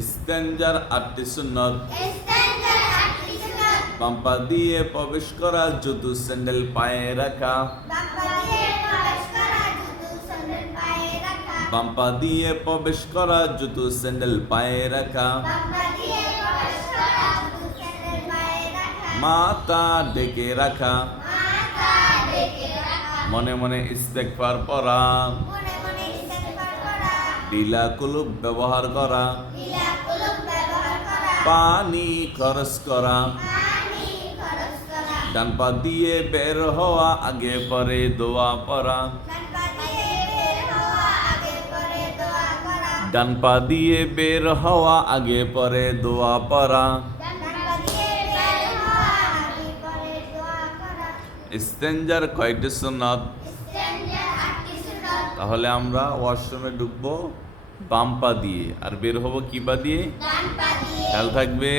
ইস্তেঞ্জার 8টি সুন্নত। ইস্তেঞ্জার 8টি সুন্নত। বাম পা দিয়ে প্রবেশ করা, জুতো স্যান্ডেল পায়ে রাখা। বাম পা দিয়ে প্রবেশ করা, জুতো স্যান্ডেল পায়ে রাখা। বাম পা দিয়ে প্রবেশ করা, জুতো স্যান্ডেল পায়ে রাখা। বাম পা দিয়ে প্রবেশ করা, জুতো স্যান্ডেল পায়ে রাখা। মাথা ঢেকে রাখা। মাথা ঢেকে রাখা। মনে মনে ইস্তেগফার পড়া। মনে মনে ইস্তেগফার করা। ঢিলা কুলুপ ব্যবহার করা। ঢিলা কুলুপ ব্যবহার করা। পানি খরচ করা। পানি খরচ করা। ডান পা দিয়ে বের হওয়া, আগে পরে দোয়া পড়া। ডান পা দিয়ে বের হওয়া, আগে পরে দোয়া করা। ডান পা দিয়ে বের হওয়া, আগে পরে দোয়া পড়া। ডান পা দিয়ে বের হওয়া, আগে পরে দোয়া করা। ইস্তেঞ্জার কয়টি সুন্নত? ইস্তেঞ্জার 8টি সুন্নত। তাহলে আমরা ওয়াশরুমে ঢুকবো বাম পা দিয়ে, আর বের হবো কি পা দিয়ে? ডান পা দিয়ে। খেয়াল থাকবে।